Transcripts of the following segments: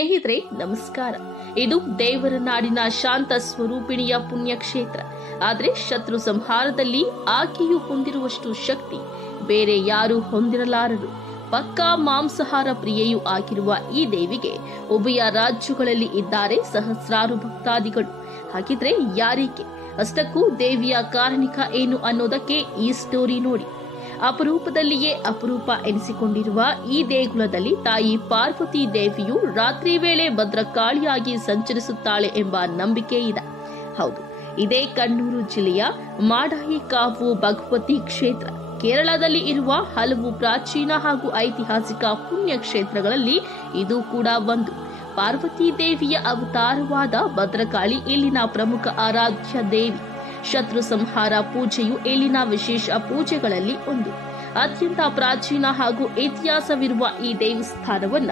ಸ್ನೇಹಿತರೆ ನಮಸ್ಕಾರ. ಇದು ದೇವರ ನಾಡಿನ ಶಾಂತ ಸ್ವರೂಪಿಣಿಯ ಪುಣ್ಯಕ್ಷೇತ್ರ. ಆದರೆ ಶತ್ರು ಸಂಹಾರದಲ್ಲಿ ಆಕೆಯು ಹೊಂದಿರುವಷ್ಟು ಶಕ್ತಿ ಬೇರೆ ಯಾರೂ ಹೊಂದಿರಲಾರರು. ಪಕ್ಕಾ ಮಾಂಸಾಹಾರ ಪ್ರಿಯೆಯೂ ಆಗಿರುವ ಈ ದೇವಿಗೆ ಉಭಯ ರಾಜ್ಯಗಳಲ್ಲಿ ಇದ್ದಾರೆ ಸಹಸ್ರಾರು ಭಕ್ತಾದಿಗಳು. ಹಾಗಿದ್ರೆ ಯಾರೀಕೆ? ಅಷ್ಟಕ್ಕೂ ದೇವಿಯ ಕಾರಣಿಕ ಏನು ಅನ್ನೋದಕ್ಕೆ ಈ ಸ್ಟೋರಿ ನೋಡಿ. ಅಪರೂಪದಲ್ಲಿಯೇ ಅಪರೂಪ ಎನಿಸಿಕೊಂಡಿರುವ ಈ ದೇಗುಲದಲ್ಲಿ ತಾಯಿ ಪಾರ್ವತಿ ದೇವಿಯು ರಾತ್ರಿ ವೇಳೆ ಭದ್ರಕಾಳಿಯಾಗಿ ಸಂಚರಿಸುತ್ತಾಳೆ ಎಂಬ ನಂಬಿಕೆ ಇದೆ. ಹೌದು, ಇದೇ ಕಣ್ಣೂರು ಜಿಲ್ಲೆಯ ಮಾಡಾಯಿಕಾವು ಭಗವತಿ ಕ್ಷೇತ್ರ. ಕೇರಳದಲ್ಲಿ ಇರುವ ಹಲವು ಪ್ರಾಚೀನ ಹಾಗೂ ಐತಿಹಾಸಿಕ ಪುಣ್ಯ ಕ್ಷೇತ್ರಗಳಲ್ಲಿ ಇದು ಕೂಡ ಒಂದು. ಪಾರ್ವತಿ ದೇವಿಯ ಅವತಾರವಾದ ಭದ್ರಕಾಳಿ ಇಲ್ಲಿನ ಪ್ರಮುಖ ಆರಾಧ್ಯ ದೇವಿ. ಶತ್ರು ಸಂಹಾರ ಪೂಜೆಯು ಇಲ್ಲಿನ ವಿಶೇಷ ಪೂಜೆಗಳಲ್ಲಿ ಒಂದು. ಅತ್ಯಂತ ಪ್ರಾಚೀನ ಹಾಗೂ ಇತಿಹಾಸವಿರುವ ಈ ದೇವಸ್ಥಾನವನ್ನ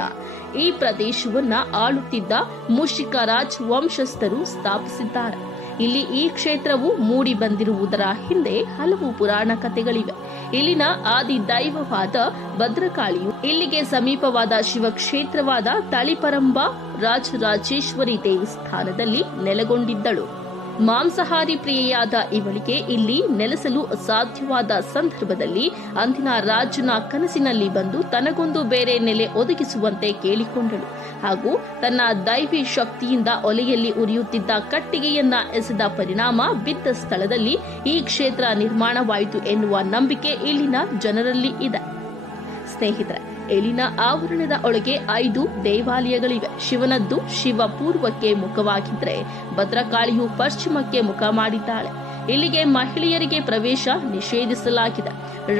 ಈ ಪ್ರದೇಶವನ್ನ ಆಳುತ್ತಿದ್ದ ಮುಷಿಕರಾಜ್ ವಂಶಸ್ಥರು ಸ್ಥಾಪಿಸಿದ್ದಾರೆ. ಇಲ್ಲಿ ಈ ಕ್ಷೇತ್ರವು ಮೂಡಿ ಬಂದಿರುವುದರ ಹಿಂದೆ ಹಲವು ಪುರಾಣ ಕಥೆಗಳಿವೆ. ಇಲ್ಲಿನ ಆದಿ ದೈವವಾದ ಭದ್ರಕಾಳಿಯು ಇಲ್ಲಿಗೆ ಸಮೀಪವಾದ ಶಿವಕ್ಷೇತ್ರವಾದ ತಳಿಪರಂಬ ರಾಜರಾಜೇಶ್ವರಿ ದೇವಸ್ಥಾನದಲ್ಲಿ ನೆಲೆಗೊಂಡಿದ್ದಳು. ಮಾಂಸಾಹಾರಿ ಪ್ರಿಯೆಯಾದ ಇವಳಿಗೆ ಇಲ್ಲಿ ನೆಲೆಸಲು ಅಸಾಧ್ಯವಾದ ಸಂದರ್ಭದಲ್ಲಿ ಅಂದಿನ ರಾಜನ ಕನಸಿನಲ್ಲಿ ಬಂದು ತನಗೊಂದು ಬೇರೆ ನೆಲೆ ಒದಗಿಸುವಂತೆ ಕೇಳಿಕೊಂಡಳು. ಹಾಗೂ ತನ್ನ ದೈವಿ ಶಕ್ತಿಯಿಂದ ಒಲೆಯಲ್ಲಿ ಉರಿಯುತ್ತಿದ್ದ ಕಟ್ಟಿಗೆಯನ್ನ ಎಸೆದ ಪರಿಣಾಮ ಬಿದ್ದ ಸ್ಥಳದಲ್ಲಿ ಈ ಕ್ಷೇತ್ರ ನಿರ್ಮಾಣವಾಯಿತು ಎನ್ನುವ ನಂಬಿಕೆ ಇಲ್ಲಿನ ಜನರಲ್ಲಿ ಇದೆ. ಸ್ನೇಹಿತರೆ, ಇಲ್ಲಿನ ಆವರಣದ ಒಳಗೆ 5 ದೇವಾಲಯಗಳಿವೆ. ಶಿವನದ್ದು ಶಿವ ಪೂರ್ವಕ್ಕೆ ಮುಖವಾಗಿದ್ದರೆ ಭದ್ರಕಾಳಿಯು ಪಶ್ಚಿಮಕ್ಕೆ ಮುಖ ಮಾಡಿದ್ದಾಳೆ. ಇಲ್ಲಿಗೆ ಮಹಿಳೆಯರಿಗೆ ಪ್ರವೇಶ ನಿಷೇಧಿಸಲಾಗಿದೆ.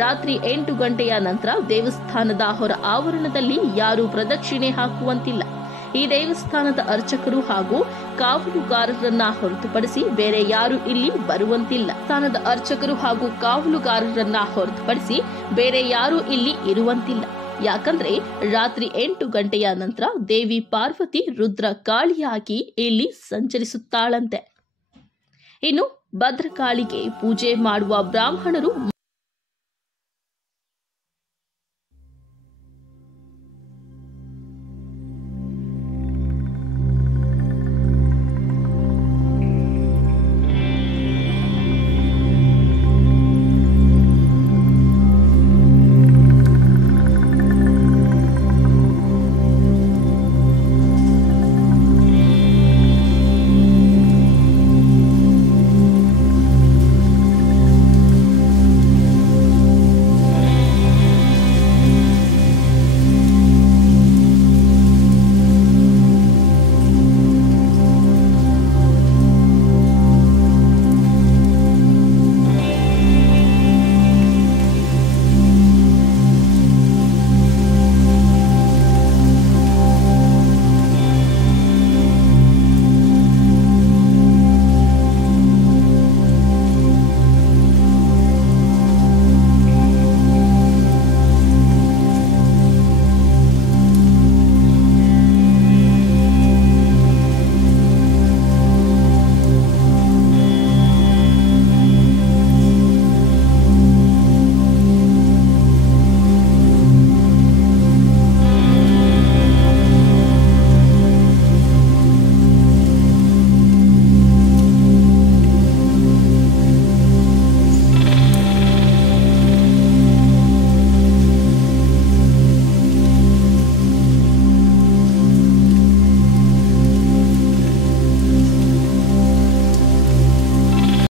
ರಾತ್ರಿ 8 ಗಂಟೆಯ ನಂತರ ದೇವಸ್ಥಾನದ ಹೊರ ಆವರಣದಲ್ಲಿ ಯಾರೂ ಪ್ರದಕ್ಷಿಣೆ ಹಾಕುವಂತಿಲ್ಲ. ಈ ದೇವಸ್ಥಾನದ ಅರ್ಚಕರು ಹಾಗೂ ಕಾವಲುಗಾರರನ್ನ ಹೊರತುಪಡಿಸಿ ಬೇರೆ ಯಾರು ಇಲ್ಲಿ ಬರುವಂತಿಲ್ಲ. ಸ್ಥಾನದ ಅರ್ಚಕರು ಹಾಗೂ ಕಾವಲುಗಾರರನ್ನ ಹೊರತುಪಡಿಸಿ ಬೇರೆ ಯಾರೂ ಇಲ್ಲಿ ಇರುವಂತಿಲ್ಲ. ಯಾಕಂದ್ರೆ ರಾತ್ರಿ 8 ಗಂಟೆಯ ನಂತರ ದೇವಿ ಪಾರ್ವತಿ ರುದ್ರ ಕಾಳಿಯಾಗಿ ಇಲ್ಲಿ ಸಂಚರಿಸುತ್ತಾಳಂತೆ. ಇನ್ನು ಭದ್ರಕಾಳಿಗೆ ಪೂಜೆ ಮಾಡುವ ಬ್ರಾಹ್ಮಣರು